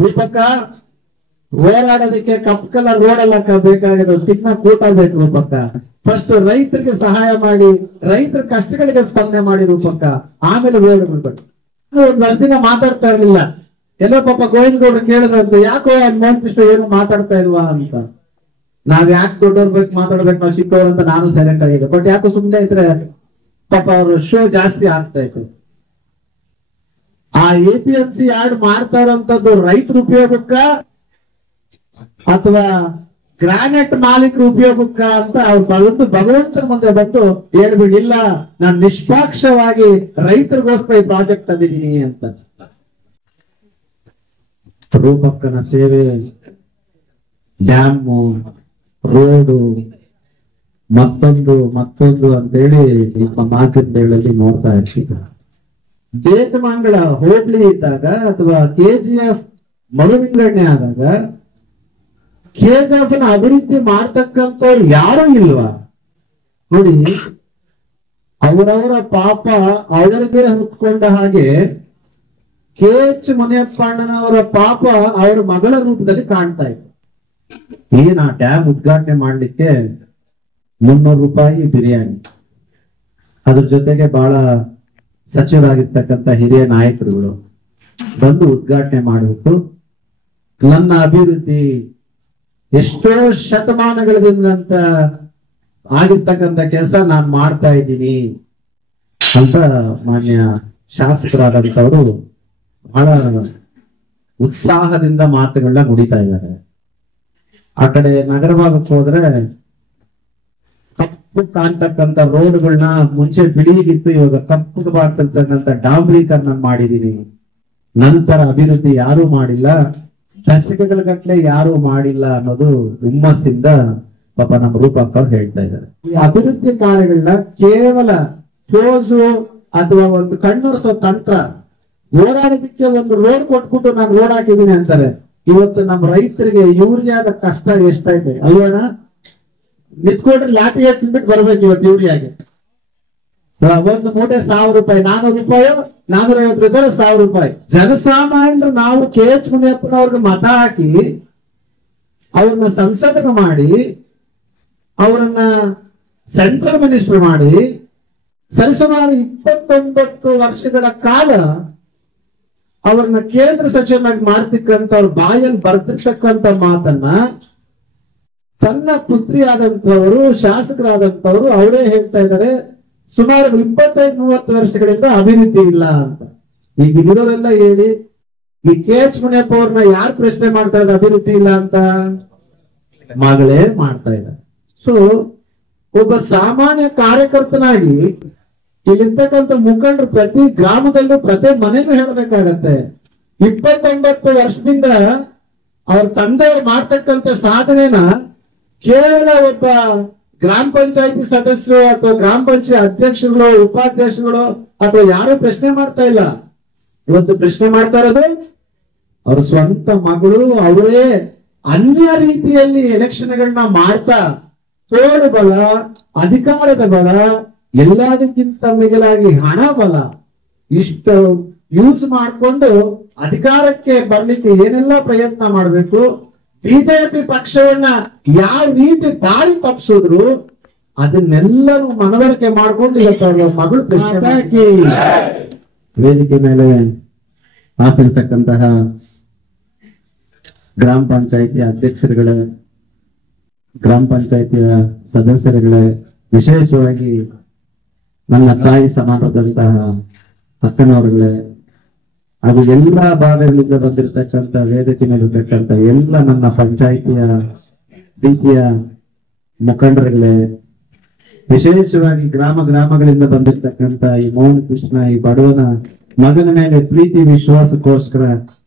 ರೂಪಕ್ಕ ಓಡಾಡೋದಕ್ಕೆ cup colour road ಎಲ್ಲ ಬೇಕಾಗಿರೋ ತಿನ್ನ ಕೂಟ ಬೇಕು ರೂಪಕ್ಕ. ಫಸ್ಟ್ ರೈತರಿಗೆ ಸಹಾಯ ಮಾಡಿ, ರೈತರ ಕಷ್ಟಗಳಿಗೆ ಸ್ಪಂದನೆ ಮಾಡಿ ರೂಪಕ್ಕ, ಆಮೇಲೆ ರೋಡ್ ಬಿಡ್ಬೇಕು. ಒಂದು ವರ್ಷದಿಂದ ಮಾತಾಡ್ತಾ ಇರ್ಲಿಲ್ಲ. ಎಲ್ಲೋ ಪಾಪ ಗೋವಿಂದ ಗೌಡ್ರು ಕೇಳಿದ್ರಂತ, ಯಾಕೋ ಮೋಹನ್ ಕೃಷ್ಣ ಏನು ಮಾತಾಡ್ತಾ ಇಲ್ವಾ ಅಂತ. ನಾವ್ ಯಾಕೆ ದೊಡ್ಡವ್ರ ಬೇಕು ಮಾತಾಡ್ಬೇಕು, ನಾವು ಚಿಕ್ಕವ್ರು ಅಂತ ನಾನು ಸೈಲೆಂಟ್ ಆಗಿದೆ. ಬಟ್ ಯಾಕೋ ಸುಮ್ಮನೆ ಇದ್ರೆ ಪಾಪ ಅವ್ರ ಶೋ ಜಾಸ್ತಿ ಆಗ್ತಾ ಇತ್ತು. ಆ APMC ಯಾರ್ಡ್ ಮಾಡ್ತಾ ಇರೋಂಥದ್ದು ರೈತರ ಉಪಯೋಗಕ್ಕ ಅಥವಾ ಗ್ರಾನೈಟ್ ಮಾಲೀಕರ ಉಪಯೋಗಕ್ಕ ಅಂತ ಅವ್ರು ಬಂದು ಭಗವಂತನ ಮುಂದೆ ಬಂದು ಹೇಳ್ಬಿಡಿ, ಇಲ್ಲ ನಾನು ನಿಷ್ಪಾಕ್ಷವಾಗಿ ರೈತರಿಗೋಸ್ಕರ ಈ ಪ್ರಾಜೆಕ್ಟ್ ತಂದಿದ್ದೀನಿ ಅಂತ. ರೂಪಕ್ಕನ ಸೇವೆ, ಡ್ಯಾಮು, ರೋಡು, ಮತ್ತೊಂದು ಅಂತೇಳಿ ನಿಮ್ಮ ಮಾತಿನಲ್ಲಿ ನೋಡ್ತಾ ಇರ್ತೀವಿ. ಬೇತಮಂಗಳ ಹೋಬಳಿ ಇದ್ದಾಗ ಅಥವಾ KGF ಮರುವಿಂಗಡಣೆ ಆದಾಗ KGF ಅಭಿವೃದ್ಧಿ ಮಾಡ್ತಕ್ಕಂಥವ್ರು ಯಾರು ಇಲ್ವಾ ನೋಡಿ. ಅವರವರ ಪಾಪ ಅವರಿಗೆ ಹೊತ್ಕೊಂಡ ಹಾಗೆ KH ಮುನಿಯಪ್ಪಣ್ಣನವರ ಪಾಪ ಅವರ ಮಗಳ ರೂಪದಲ್ಲಿ ಕಾಣ್ತಾ ಇತ್ತು. ಏನ್ ಆ ಡ್ಯಾಮ್ ಉದ್ಘಾಟನೆ ಮಾಡ್ಲಿಕ್ಕೆ 300 ರೂಪಾಯಿ ಬಿರಿಯಾನಿ, ಅದ್ರ ಜೊತೆಗೆ ಬಹಳ ಸಚಿವರಾಗಿರ್ತಕ್ಕಂಥ ಹಿರಿಯ ನಾಯಕರುಗಳು ಬಂದು ಉದ್ಘಾಟನೆ ಮಾಡಬೇಕು. ನನ್ನ ಅಭಿವೃದ್ಧಿ ಎಷ್ಟೋ ಶತಮಾನಗಳಿಂದಂತ ಆಗಿರ್ತಕ್ಕಂಥ ಕೆಲಸ ನಾನು ಮಾಡ್ತಾ ಇದ್ದೀನಿ ಅಂತ ಮಾನ್ಯ ಶಾಸಕರಾದಂಥವರು ಬಹಳ ಉತ್ಸಾಹದಿಂದ ಮಾತುಗಳನ್ನ ನುಡಿತಾ ಇದ್ದಾರೆ. ಆ ಕಡೆ ನಗರ ಭಾಗಕ್ಕೆ ಹೋದ್ರೆ ಕಪ್ಪು ಕಾಣ್ತಕ್ಕಂಥ ರೋಡ್ಗಳನ್ನ ಮುಂಚೆ ಬಿಳಿಗಿತ್ತು, ಇವಾಗ ಕಪ್ಪು ಮಾಡ್ತಿರ್ತಕ್ಕಂಥ ಡಾಂಬರೀಕರಣ ಮಾಡಿದೀನಿ. ನಂತರ ಅಭಿವೃದ್ಧಿ ಯಾರು ಮಾಡಿಲ್ಲ, ದಶಕಗಳ ಗಟ್ಟಲೆ ಯಾರು ಮಾಡಿಲ್ಲ ಅನ್ನೋದು ಹುಮ್ಮಸ್ಸಿಂದ ಪಾಪ ನಮ್ಮ ರೂಪಕ್ಕ ಅವ್ರು ಹೇಳ್ತಾ ಇದ್ದಾರೆ. ಈ ಅಭಿವೃದ್ಧಿ ಕಾರ್ಯಗಳನ್ನ ಕೇವಲ ಫೋಸು ಅಥವಾ ಒಂದು ಕಣ್ಣೊರೆಸೋ ತಂತ್ರ, ಓಡಾಡೋದಕ್ಕೆ ಒಂದು ರೋಡ್ ಕೊಟ್ಬಿಟ್ಟು ನಾನು ರೋಡ್ ಹಾಕಿದ್ದೀನಿ ಅಂತಾರೆ. ಇವತ್ತು ನಮ್ಮ ರೈತರಿಗೆ ಯೂರಿಯಾದ ಕಷ್ಟ ಎಷ್ಟೈತೆ ಅಲ್ವಣ. ನಿಂತ್ಕೊಂಡ್ರೆ ಲಾಟಿ ತಿನ್ಬಿಟ್ಟು ಬರ್ಬೇಕು ಇವತ್ತು ಯೂರಿಯಾಗೆ. ಒಂದು ಮೂಟೆ 1000 ರೂಪಾಯಿ, 400 ರೂಪಾಯಿ, 450 ರೂಪಾಯಿ, 1000 ರೂಪಾಯಿ. ಜನಸಾಮಾನ್ಯರು ನಾವು KH ಮುನಿಯಪ್ಪನವ್ರಿಗೆ ಮತ ಹಾಕಿ ಅವ್ರನ್ನ ಸಂಸದರು ಮಾಡಿ, ಅವರನ್ನ ಸೆಂಟ್ರಲ್ ಮಿನಿಸ್ಟರ್ ಮಾಡಿ ಸರಿಸುಮಾರು 29 ವರ್ಷಗಳ ಕಾಲ ಅವ್ರನ್ನ ಕೇಂದ್ರ ಸಚಿವನಾಗಿ ಮಾಡ್ತಕ್ಕಂಥವ್ರ ಬಾಯಲ್ಲಿ ಬರ್ತಿರ್ತಕ್ಕಂಥ ಮಾತನ್ನ ತನ್ನ ಪುತ್ರಿ ಆದಂತವರು, ಶಾಸಕರಾದಂತವರು ಅವರೇ ಹೇಳ್ತಾ ಇದ್ದಾರೆ, ಸುಮಾರು 25-30 ವರ್ಷಗಳಿಂದ ಅಭಿವೃದ್ಧಿ ಇಲ್ಲ ಅಂತ. ಈಗ ಇರೋರೆಲ್ಲ ಹೇಳಿ, ಈ KH ಮುನಿಯಪ್ಪ ಅವ್ರನ್ನ ಯಾರು ಪ್ರಶ್ನೆ ಮಾಡ್ತಾ ಇದ್ದಾರೆ ಅಭಿವೃದ್ಧಿ ಇಲ್ಲ ಅಂತ? ಮಗಳೇ ಮಾಡ್ತಾ ಇದ್ದಾರೆ. ಸೊ ಒಬ್ಬ ಸಾಮಾನ್ಯ ಕಾರ್ಯಕರ್ತನಾಗಿ ಇಲ್ಲಿರ್ತಕ್ಕಂಥ ಮುಖಂಡರು ಪ್ರತಿ ಗ್ರಾಮದಲ್ಲೂ ಪ್ರತಿ ಮನೆಗೂ ಹೇಳಬೇಕಾಗತ್ತೆ. 29 ವರ್ಷದಿಂದ ಅವ್ರ ತಂದೆಯವರು ಮಾಡ್ತಕ್ಕಂಥ ಸಾಧನೆನ ಕೇವಲ ಒಬ್ಬ ಗ್ರಾಮ ಪಂಚಾಯತಿ ಸದಸ್ಯರು ಅಥವಾ ಗ್ರಾಮ ಪಂಚಾಯತ್ ಅಧ್ಯಕ್ಷರುಗಳು, ಉಪಾಧ್ಯಕ್ಷರುಗಳು ಅಥವಾ ಯಾರು ಪ್ರಶ್ನೆ ಮಾಡ್ತಾ ಇಲ್ಲ. ಇವತ್ತು ಪ್ರಶ್ನೆ ಮಾಡ್ತಾ ಇರೋದು ಅವ್ರ ಸ್ವಂತ ಮಗಳು. ಅವರೇ ಅನ್ಯ ರೀತಿಯಲ್ಲಿ ಎಲೆಕ್ಷನ್ಗಳನ್ನ ಮಾಡ್ತಾ ತೋಳು ಬಲ, ಅಧಿಕಾರದ ಬಲ, ಎಲ್ಲದಕ್ಕಿಂತ ಮಿಗಿಲಾಗಿ ಹಣ ಬಲ ಇಷ್ಟು ಯೂಸ್ ಮಾಡಿಕೊಂಡು ಅಧಿಕಾರಕ್ಕೆ ಬರ್ಲಿಕ್ಕೆ ಏನೆಲ್ಲ ಪ್ರಯತ್ನ ಮಾಡಬೇಕು, ಬಿಜೆಪಿ ಪಕ್ಷವನ್ನ ಯಾವ ರೀತಿ ದಾರಿ ತಪ್ಪಿಸಿದ್ರು ಅದನ್ನೆಲ್ಲರೂ ಮನವರಿಕೆ ಮಾಡ್ಕೊಂಡು ಇವತ್ತು ಮಗಳು ವೇದಿಕೆ ಮೇಲೆ ಹಾಸಿರ್ತಕ್ಕಂತಹ ಗ್ರಾಮ ಪಂಚಾಯಿತಿಯ ಅಧ್ಯಕ್ಷರುಗಳೇ, ಗ್ರಾಮ ಪಂಚಾಯಿತಿಯ ಸದಸ್ಯರುಗಳೇ, ವಿಶೇಷವಾಗಿ ನನ್ನ ತಾಯಿ ಸಮಾನದಂತಹ ಅಕ್ಕನವರುಗಳೇ, ಅದು ಎಲ್ಲಾ ಭಾಗಗಳಿಂದ ಬಂದಿರತಕ್ಕಂಥ ವೇದಿಕೆ ಮೇಲಿರ್ತಕ್ಕಂಥ ಎಲ್ಲ ನನ್ನ ಪಂಚಾಯಿತಿಯ ರೀತಿಯ ಮುಖಂಡರುಗಳೇ, ವಿಶೇಷವಾಗಿ ಗ್ರಾಮಗಳಿಂದ ಬಂದಿರತಕ್ಕಂಥ ಈ ಮೋಹನ್ ಕೃಷ್ಣ, ಈ ಬಡವನ ಮಗನ ಮೇಲೆ ಪ್ರೀತಿ ವಿಶ್ವಾಸಕ್ಕೋಸ್ಕರ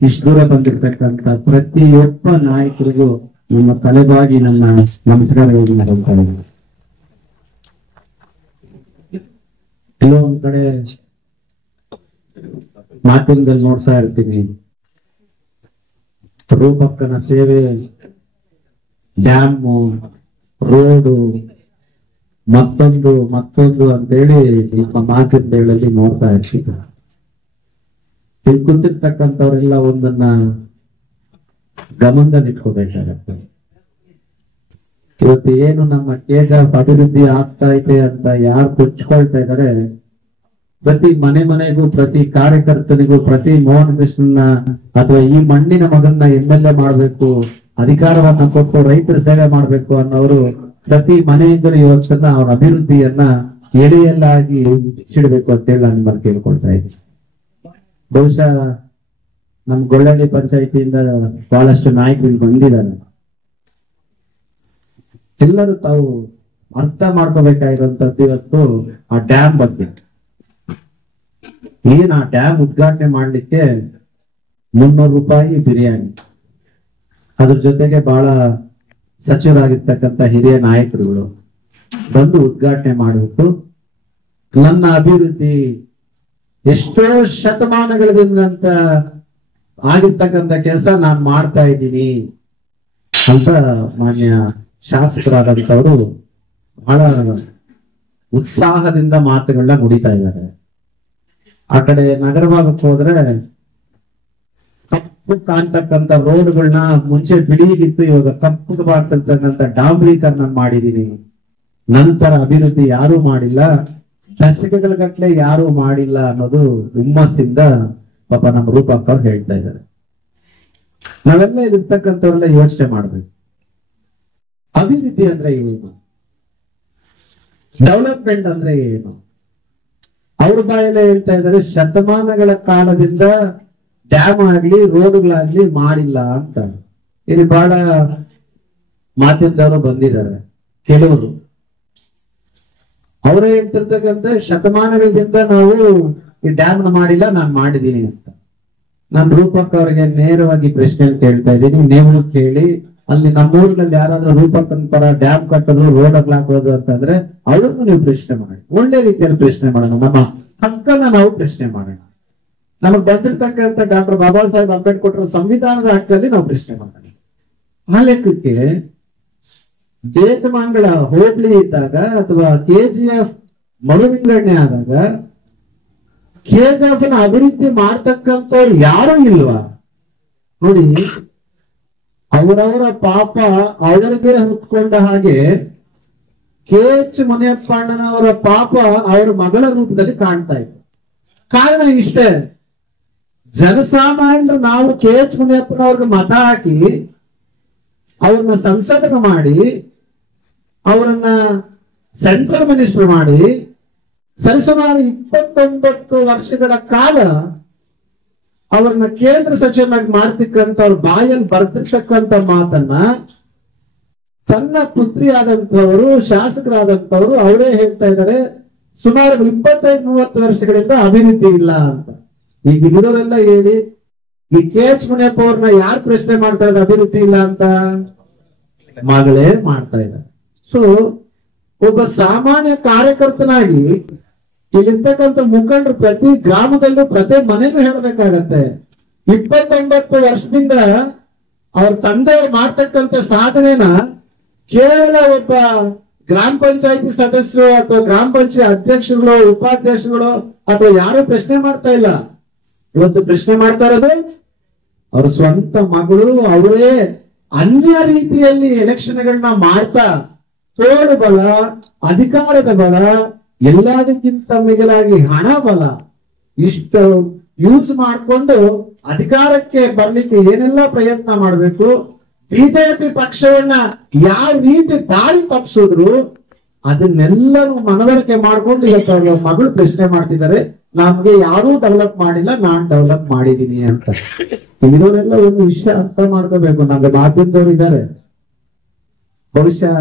ಇಷ್ಟು ದೂರ ಬಂದಿರತಕ್ಕಂಥ ಪ್ರತಿಯೊಬ್ಬ ನಾಯಕರಿಗೂ ನಿಮ್ಮ ತಲೆಬಾಗಿ ನನ್ನ ನಮಸ್ಕಾರಗಳನ್ನು ಹೇಳ್ತಾ ಇದ್ದೀನಿ. ಎಲ್ಲೋ ಒಂದ್ ಕಡೆ ಮಾಧ್ಯಮದಲ್ಲಿ ನೋಡ್ತಾ ಇರ್ತೀನಿ, ರೂಪಕ್ಕನ ಸೇವೆ, ಡ್ಯಾಮು, ರೋಡು, ಮತ್ತೊಂದು ಅಂತೇಳಿ ನಿಮ್ಮ ಮಾಧ್ಯಮಗಳಲ್ಲಿ ನೋಡ್ತಾ ಇರ್ತೀವಿ. ಇಲ್ಲಿ ಕುಂತಿರ್ತಕ್ಕಂಥವ್ರೆಲ್ಲ ಒಂದನ್ನ ಗಮನದಲ್ಲಿ ಇಟ್ಕೋಬೇಕಾಗತ್ತೆ. ಇವತ್ತು ಏನು ನಮ್ಮ ಕೆಜಾಫ್ ಅಭಿವೃದ್ಧಿ ಆಗ್ತಾ ಇದೆ ಅಂತ ಯಾರು ಕೊಚ್ಕೊಳ್ತಾ ಇದ್ದಾರೆ, ಪ್ರತಿ ಮನೆಗೂ ಪ್ರತಿ ಕಾರ್ಯಕರ್ತನಿಗೂ ಪ್ರತಿ ಮೋಹನ್ ಕೃಷ್ಣನ ಅಥವಾ ಈ ಮಣ್ಣಿನ ಮಗನ್ನ MLA ಮಾಡ್ಬೇಕು, ಅಧಿಕಾರವನ್ನ ಕೊಟ್ಟು ರೈತರ ಸೇವೆ ಮಾಡ್ಬೇಕು ಅನ್ನೋರು ಪ್ರತಿ ಮನೆಯಿಂದಲೂ ಇವತ್ತನ್ನ ಅವರ ಅಭಿವೃದ್ಧಿಯನ್ನ ಎಡೆಯಲ್ಲಾಗಿ ಬಿಚ್ಚಿಡ್ಬೇಕು ಅಂತೇಳಿ ನಾನು ನಿಮ್ಮನ್ನು ಕೇಳ್ಕೊಳ್ತಾ ಇದ್ದೀನಿ. ಬಹುಶಃ ನಮ್ ಗೊಳ್ಳಳ್ಳಿ ಪಂಚಾಯಿತಿಯಿಂದ ಬಹಳಷ್ಟು ನಾಯಕರು ಬಂದಿದ್ದಾರೆ. ಎಲ್ಲರೂ ತಾವು ಅರ್ಥ ಮಾಡ್ಕೋಬೇಕಾಗಿರುವಂತದ್ದು ಇವತ್ತು ಆ ಡ್ಯಾಮ್ ಬಗ್ಗೆ. ಆ ಡ್ಯಾಮ್ ಉದ್ಘಾಟನೆ ಮಾಡ್ಲಿಕ್ಕೆ 300 ರೂಪಾಯಿ ಬಿರಿಯಾನಿ, ಅದ್ರ ಜೊತೆಗೆ ಬಹಳ ಸಚಿವರಾಗಿರ್ತಕ್ಕಂಥ ಹಿರಿಯ ನಾಯಕರುಗಳು ಬಂದು ಉದ್ಘಾಟನೆ ಮಾಡಬೇಕು. ನನ್ನ ಅಭಿವೃದ್ಧಿ ಎಷ್ಟೋ ಶತಮಾನಗಳಿಂದ ಆಗಿರ್ತಕ್ಕಂಥ ಕೆಲಸ ನಾನು ಮಾಡ್ತಾ ಇದ್ದೀನಿ ಅಂತ ಮಾನ್ಯ ಶಾಸಕರಾದಂಥವರು ಬಹಳ ಉತ್ಸಾಹದಿಂದ ಮಾತುಗಳನ್ನ ನುಡಿತಾ ಇದ್ದಾರೆ. ಆ ಕಡೆ ನಗರ ಭಾಗಕ್ಕೆ ಹೋದ್ರೆ ಕಪ್ಪು ಕಾಣ್ತಕ್ಕಂಥ ರೋಡ್ಗಳನ್ನ ಮುಂಚೆ ಬಿಳಿಗಿತ್ತು, ಇವಾಗ ಕಪ್ಪು ಮಾಡ್ತಿರ್ತಕ್ಕಂಥ ಡಾಂಬ್ರೀಕರಣ ಮಾಡಿದೀನಿ. ನಂತರ ಅಭಿವೃದ್ಧಿ ಯಾರು ಮಾಡಿಲ್ಲ, ದಶಕಗಳ ಗಟ್ಟಲೆ ಯಾರು ಮಾಡಿಲ್ಲ ಅನ್ನೋದು ಹುಮ್ಮಸ್ಸಿಂದ ಪಾಪ ನಮ್ಮ ರೂಪಕ್ಕ ಅವ್ರು ಹೇಳ್ತಾ ಇದ್ದಾರೆ. ನಾವೆಲ್ಲ ಇರ್ತಕ್ಕಂಥವ್ರೆಲ್ಲ ಯೋಚನೆ ಮಾಡ್ಬೇಕು, ಅಭಿವೃದ್ಧಿ ಅಂದ್ರೆ ಏನು, ಡೆವಲಪ್ಮೆಂಟ್ ಅಂದ್ರೆ ಏನು. ಅವ್ರ ಬಾಯಲ್ಲೇ ಹೇಳ್ತಾ ಇದ್ದಾರೆ, ಶತಮಾನಗಳ ಕಾಲದಿಂದ ಡ್ಯಾಮ್ ಆಗ್ಲಿ ರೋಡ್ಗಳಾಗ್ಲಿ ಮಾಡಿಲ್ಲ ಅಂತ. ಇಲ್ಲಿ ಬಹಳ ಮಾಧ್ಯಮದವರು ಬಂದಿದ್ದಾರೆ ಕೆಲವರು, ಅವರೇ ಹೇಳ್ತಿರ್ತಕ್ಕಂಥ ಶತಮಾನಗಳಿಂದ ನಾವು ಈ ಡ್ಯಾಮ್ ಮಾಡಿಲ್ಲ, ನಾನು ಮಾಡಿದ್ದೀನಿ ಅಂತ. ನಾನು ರೂಪಕ್ ಅವರಿಗೆ ನೇರವಾಗಿ ಪ್ರಶ್ನೆ ಕೇಳ್ತಾ ಇದ್ದೀನಿ, ನೀವು ಕೇಳಿ. ಅಲ್ಲಿ ನಮ್ಮೂರಿನಲ್ಲಿ ಯಾರಾದ್ರೂ ರೂಪಕ್ಕನ ಪರ ಡ್ಯಾಮ್ ಕಟ್ಟೋದು ರೋಡ್ ಹಾಕೋದು ಅಂತಂದ್ರೆ ಅವ್ರಿಗೂ ನೀವು ಪ್ರಶ್ನೆ ಮಾಡಿ, ಒಳ್ಳೆ ರೀತಿಯಲ್ಲಿ ಪ್ರಶ್ನೆ ಮಾಡೋಣ. ನಮ್ಮ ಹಕ್ಕನ್ನ ನಾವು ಪ್ರಶ್ನೆ ಮಾಡೋಣ. ನಮಗ್ ಬಂದಿರ್ತಕ್ಕಂಥ ಡಾಕ್ಟರ್ ಬಾಬಾ ಸಾಹೇಬ್ ಅಂಬೇಡ್ಕರ್ ಸಂವಿಧಾನದ ಹಕ್ಕಲ್ಲಿ ನಾವು ಪ್ರಶ್ನೆ ಮಾಡೋಣ. ಆ ಲೆಕ್ಕಕ್ಕೆ ಬೇತಮಂಗಳ ಹೋಬಳಿ ಇದ್ದಾಗ ಅಥವಾ KGF ಮರುವಿಂಗಡಣೆ ಆದಾಗ KGF ನ ಅಭಿವೃದ್ಧಿ ಮಾಡ್ತಕ್ಕಂಥವ್ರು ಯಾರು ಇಲ್ವಾ ನೋಡಿ. ಅವರವರ ಪಾಪ ಅವರಿಗೆ ಹೊತ್ಕೊಂಡ ಹಾಗೆ KH ಮುನಿಯಪ್ಪಣ್ಣನವರ ಪಾಪ ಅವರ ಮಗಳ ರೂಪದಲ್ಲಿ ಕಾಣ್ತಾ ಇತ್ತು. ಕಾರಣ ಇಷ್ಟೇ, ಜನಸಾಮಾನ್ಯರು ನಾವು KH ಮುನಿಯಪ್ಪನವ್ರಿಗೆ ಮತ ಹಾಕಿ ಅವ್ರನ್ನ ಸಂಸದರು ಮಾಡಿ ಅವರನ್ನ ಸೆಂಟ್ರಲ್ ಮಿನಿಸ್ಟರ್ ಮಾಡಿ ಸರಿಸುಮಾರು 29 ವರ್ಷಗಳ ಕಾಲ ಅವ್ರನ್ನ ಕೇಂದ್ರ ಸಚಿವನಾಗಿ ಮಾಡ್ತಕ್ಕಂಥ ಅವ್ರ ಬಾಯಲ್ಲಿ ಬರ್ತಿರ್ತಕ್ಕಂಥ ಮಾತನ್ನ ತನ್ನ ಪುತ್ರಿ ಆದಂತವರು ಶಾಸಕರಾದಂತವರು ಅವರೇ ಹೇಳ್ತಾ ಇದ್ದಾರೆ, ಸುಮಾರು 25-30 ವರ್ಷಗಳಿಂದ ಅಭಿವೃದ್ಧಿ ಇಲ್ಲ ಅಂತ. ಈಗ ಇರೋರೆಲ್ಲ ಹೇಳಿ, ಈ KH ಮುನಿಯಪ್ಪ ಅವ್ರನ್ನ ಯಾರು ಪ್ರಶ್ನೆ ಮಾಡ್ತಾ ಇದ್ದಾರೆ ಅಭಿವೃದ್ಧಿ ಇಲ್ಲ ಅಂತ? ಮಗಳೇ ಮಾಡ್ತಾ ಇದ್ದಾರೆ. ಸೊ ಒಬ್ಬ ಸಾಮಾನ್ಯ ಕಾರ್ಯಕರ್ತನಾಗಿ ಇಲ್ಲಿರ್ತಕ್ಕಂಥ ಮುಖಂಡರು ಪ್ರತಿ ಗ್ರಾಮದಲ್ಲೂ ಪ್ರತಿ ಮನೆಗೂ ಹೇಳ್ಬೇಕಾಗತ್ತೆ, 29 ವರ್ಷದಿಂದ ಅವ್ರ ತಂದೆಯವರು ಮಾಡ್ತಕ್ಕಂಥ ಸಾಧನೆನ ಕೇವಲ ಒಬ್ಬ ಗ್ರಾಮ ಪಂಚಾಯತಿ ಸದಸ್ಯರು ಅಥವಾ ಗ್ರಾಮ ಪಂಚಾಯತ್ ಅಧ್ಯಕ್ಷರುಗಳು ಉಪಾಧ್ಯಕ್ಷರುಗಳು ಅಥವಾ ಯಾರು ಪ್ರಶ್ನೆ ಮಾಡ್ತಾ ಇಲ್ಲ. ಇವತ್ತು ಪ್ರಶ್ನೆ ಮಾಡ್ತಾ ಇರೋದು ಅವ್ರ ಸ್ವಂತ ಮಗಳು. ಅವರೇ ಅನ್ಯ ರೀತಿಯಲ್ಲಿ ಎಲೆಕ್ಷನ್ಗಳನ್ನ ಮಾಡ್ತಾ ತೋಳು ಬಲ, ಅಧಿಕಾರದ ಬಲ, ಎಲ್ಲದಕ್ಕಿಂತ ಮಿಗಿಲಾಗಿ ಹಣ ಬಲ ಇಷ್ಟು ಯೂಸ್ ಮಾಡಿಕೊಂಡು ಅಧಿಕಾರಕ್ಕೆ ಬರ್ಲಿಕ್ಕೆ ಏನೆಲ್ಲ ಪ್ರಯತ್ನ ಮಾಡಬೇಕು, ಬಿಜೆಪಿ ಪಕ್ಷವನ್ನ ಯಾವ ರೀತಿ ದಾರಿ ತಪ್ಪಿಸಿದ್ರು ಅದನ್ನೆಲ್ಲರೂ ಮನವರಿಕೆ ಮಾಡ್ಕೊಂಡು ಇವತ್ತು ಅವ್ರ ಮಗಳು ಪ್ರಶ್ನೆ ಮಾಡ್ತಿದ್ದಾರೆ, ನಮ್ಗೆ ಯಾರೂ ಡೆವಲಪ್ ಮಾಡಿಲ್ಲ, ನಾನ್ ಡೆವಲಪ್ ಮಾಡಿದೀನಿ ಅಂತ. ಇದವರೆಲ್ಲ ಒಂದು ವಿಷಯ ಅರ್ಥ ಮಾಡ್ಕೋಬೇಕು. ನಮ್ಗೆ ಮಾಧ್ಯಮದವ್ರು ಇದ್ದಾರೆ, ಬಹುಶಃ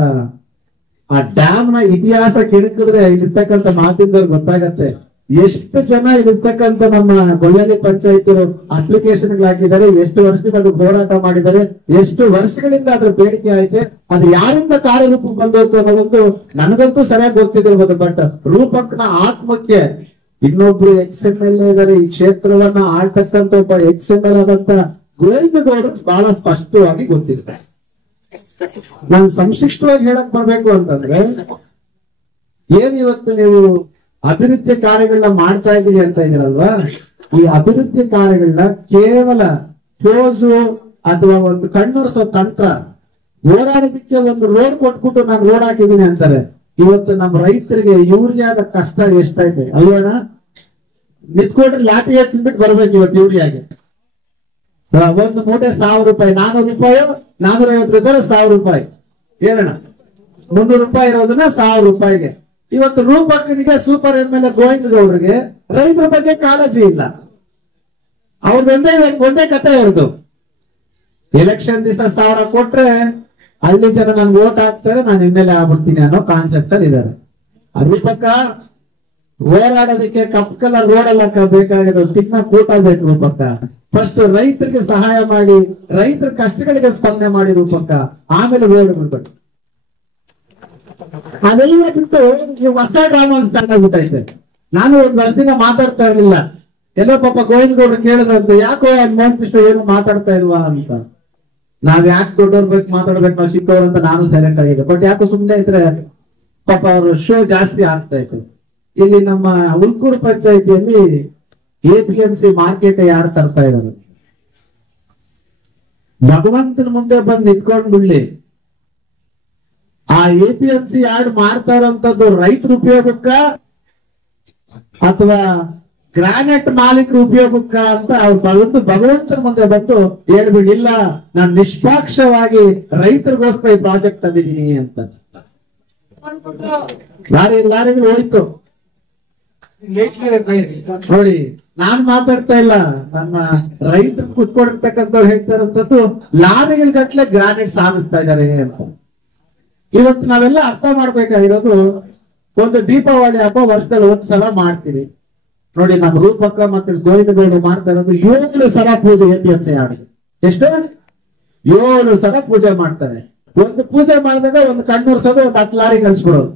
ಆ ಡ್ಯಾಮ್ ನ ಇತಿಹಾಸ ಕೆಣಕಿದ್ರೆ ಇಲ್ಲಿರ್ತಕ್ಕಂಥ ಮಾಧ್ಯಮದವ್ರು ಗೊತ್ತಾಗತ್ತೆ ಎಷ್ಟು ಜನ ಇಲ್ಲಿರ್ತಕ್ಕಂಥ ನಮ್ಮ ಗೊಳ್ಳಳ್ಳಿ ಪಂಚಾಯತ್ ಅಪ್ಲಿಕೇಶನ್ ಹಾಕಿದ್ದಾರೆ, ಎಷ್ಟು ವರ್ಷದಿಂದ ಹೋರಾಟ ಮಾಡಿದ್ದಾರೆ, ಎಷ್ಟು ವರ್ಷಗಳಿಂದ ಅದ್ರ ಬೇಡಿಕೆ ಐತೆ, ಅದು ಯಾರಿಂದ ಕಾರ್ಯರೂಪ ಬಂದೋತು ಅನ್ನೋದೊಂದು ನನಗಂತೂ ಸರಿಯಾಗಿ ಗೊತ್ತಿದಿರ್ಬೋದು. ಬಟ್ ರೂಪಕ್ನ ಆತ್ಮಕ್ಕೆ ಇನ್ನೊಬ್ರು XMLA ಇದ್ದಾರೆ, ಈ ಕ್ಷೇತ್ರವನ್ನ ಆಳ್ತಕ್ಕಂಥ ಒಬ್ಬ XMLA ಆದಂತ ಗೋವಿಂದಗೌಡ ಬಹಳ ಸ್ಪಷ್ಟವಾಗಿ ಗೊತ್ತಿರುತ್ತೆ. ನಾನು ಸಂಕ್ಷಿಪ್ತವಾಗಿ ಹೇಳಕ್ ಬರ್ಬೇಕು ಅಂತಂದ್ರೆ, ಏನ್ ಇವತ್ತು ನೀವು ಅಭಿವೃದ್ಧಿ ಕಾರ್ಯಗಳನ್ನ ಮಾಡ್ತಾ ಇದೀರಿ ಅಂತ ಇದೀರಲ್ವಾ, ಈ ಅಭಿವೃದ್ಧಿ ಕಾರ್ಯಗಳನ್ನ ಕೇವಲ ಫೋಸು ಅಥವಾ ಒಂದು ಕಣ್ಣೊರೆಸೋ ತಂತ್ರ, ಹೋರಾಡೋದಕ್ಕೆ ಒಂದು ರೋಡ್ ಕೊಟ್ಬಿಟ್ಟು ನಾನು ರೋಡ್ ಹಾಕಿದ್ದೀನಿ ಅಂತಾರೆ. ಇವತ್ತು ನಮ್ಮ ರೈತರಿಗೆ ಯೂರಿಯಾದ ಕಷ್ಟ ಎಷ್ಟೈತೆ ಅಲ್ವಣ? ನಿಂತ್ಕೊಂಡ್ರೆ ಲಾಟಿ ತಿನ್ಬಿಟ್ಟು ಬರ್ಬೇಕು ಇವತ್ತು ಯೂರಿಯಾಗೆ. ಒಂದು ಮೂಟೆ 1000 ರೂಪಾಯಿ, 400 ರೂಪಾಯಿ, 450 ರೂಪಾಯಿ, 1000 ರೂಪಾಯಿ ಹೇಳೋಣ. 300 ರೂಪಾಯಿ ಇರೋದನ್ನ 1000 ರೂಪಾಯಿಗೆ. ಇವತ್ತು ರೂಪಕ್ಕನಿಗೆ ಸೂಪರ್ ಎಮ್ಎಲ್ಎ ಗೋವಿಂದಗೌಡರಿಗೆ ರೈತರ ಬಗ್ಗೆ ಕಾಳಜಿ ಇಲ್ಲ. ಒಂದೇ ಕತೆ ಇರೋದು, ಎಲೆಕ್ಷನ್ ದಿವಸ 1000 ಕೊಟ್ರೆ ಹಳ್ಳಿ ಜನ ನನ್ಗೆ ಓಟ್ ಹಾಕ್ತಾರೆ, ನಾನು ಎಮ್ಎಲ್ಎ ಆಗ್ಬಿಡ್ತೀನಿ ಅನ್ನೋ ಕಾನ್ಸೆಪ್ಟ್ ಅಲ್ಲಿ ಇದ್ದಾರೆ. ಅದ್ರ ಪಕ್ಕ ಹೋರಾಡೋದಕ್ಕೆ ಕಪ್ ಕಲರ್ ರೋಡ್ ಎಲ್ಲ ಬೇಕಾಗಿರೋ ಟಿಕ್ನ ಕೂಟ ಬೇಕು ರೂಪಕ್ಕ. ಫಸ್ಟ್ ರೈತರಿಗೆ ಸಹಾಯ ಮಾಡಿ, ರೈತರ ಕಷ್ಟಗಳಿಗೆ ಸ್ಪಂದನೆ ಮಾಡಿ ರೂಪಕ್ಕ, ಆಮೇಲೆ ರೋಡ್ ಬಿಡ್ಬೇಕು. ಅದೆಲ್ಲ ಬಿಟ್ಟು ಹೊಸ ಡ್ರಾಮಾ ಸ್ಟಾರ್ಟ್ ಆಗ್ಬಿಟ್ಟೈತೆ. ನಾನು ಒಂದ್ ವರ್ಷದಿಂದ ಮಾತಾಡ್ತಾ ಇರ್ಲಿಲ್ಲ. ಎಲ್ಲೋ ಪಾಪ ಗೋವಿಂದಗೌಡರು ಕೇಳಿದ್ರಂತೆ, ಯಾಕೋ ಮೋಹನ್ ಕೃಷ್ಣ ಏನು ಮಾತಾಡ್ತಾ ಇಲ್ವಾ ಅಂತ. ನಾವ್ ಯಾಕೆ ದೊಡ್ಡವ್ರ ಬಗ್ಗೆ ಮಾತಾಡ್ಬೇಕು, ನಾವು ಚಿಕ್ಕವ್ರು ಅಂತ ನಾನು ಸೈಲೆಂಟ್ ಆಗಿದೆ. ಬಟ್ ಯಾಕೋ ಸುಮ್ಮನೆ ಇದ್ರೆ ಪಾಪ ಅವ್ರ ಶೋ ಜಾಸ್ತಿ ಆಗ್ತಾ ಇತ್ತು. ಇಲ್ಲಿ ನಮ್ಮ ಉಲ್ಕೂರು ಪಂಚಾಯಿತಿಯಲ್ಲಿ APMC ಮಾರ್ಕೆಟ್ ಯಾರು ತರ್ತಾ ಇರೋದು? ಭಗವಂತನ ಮುಂದೆ ಬಂದು ನಿಂತ್ಕೊಂಡ್ ಬಿಡ್ಲಿ. ಆ APMC ಯಾರು ಮಾರ್ತಾ ಇರೋಂಥದ್ದು ರೈತರ ಉಪಯೋಗಕ್ಕ ಅಥವಾ ಗ್ರಾನೈಟ್ ಮಾಲೀಕರ ಉಪಯೋಗಕ್ಕ ಅಂತ ಅವ್ರು ಭಗವಂತನ ಮುಂದೆ ಬಂದು ಹೇಳ್ಬಿಡ್ಲಿಲ್ಲ, ನಾನು ನಿಷ್ಪಾಕ್ಷವಾಗಿ ರೈತರಿಗೋಸ್ಕರ ಈ ಪ್ರಾಜೆಕ್ಟ್ ತಂದಿದ್ದೀನಿ ಅಂತ. ಲಾರಿಗಳು ಹೋಯ್ತು ನೋಡಿ. ನಾನ್ ಮಾತಾಡ್ತಾ ಇಲ್ಲ, ನಮ್ಮ ರೈತರು ಕುತ್ಕೊಂಡಿರ್ತಕ್ಕಂಥವ್ರು ಹೇಳ್ತಾ ಇರೋಂಥದ್ದು ಲಾರಿಗಳ ಗಟ್ಲೆ ಗ್ರಾನೈಟ್ ಸಾಗಿಸ್ತಾ ಇದ್ದಾರೆ ಅಂತ. ಇವತ್ತು ನಾವೆಲ್ಲ ಅರ್ಥ ಮಾಡ್ಬೇಕಾಗಿರೋದು, ಒಂದು ದೀಪಾವಳಿ ಹಬ್ಬ ವರ್ಷದಲ್ಲಿ 1 ಸಲ ಮಾಡ್ತೀವಿ ನೋಡಿ. ನಮ್ಮ ರೂಪಕ್ಕ ಮತ್ತೆ ಗೋವಿಂದಗೌಡರು ಮಾಡ್ತಾ ಇರೋದು 7 ಸಲ ಪೂಜೆ APMC ಆಡಿಗೆ. ಎಷ್ಟು? 7 ಸಲ ಪೂಜೆ ಮಾಡ್ತಾರೆ. ಒಂದು ಪೂಜೆ ಮಾಡಿದಾಗ ಒಂದು ಕಣ್ಣೂರ್ಸೋದು, ಒಂದು 10 ಲಾರಿ ಕಳ್ಸ್ಕೊಡೋದು.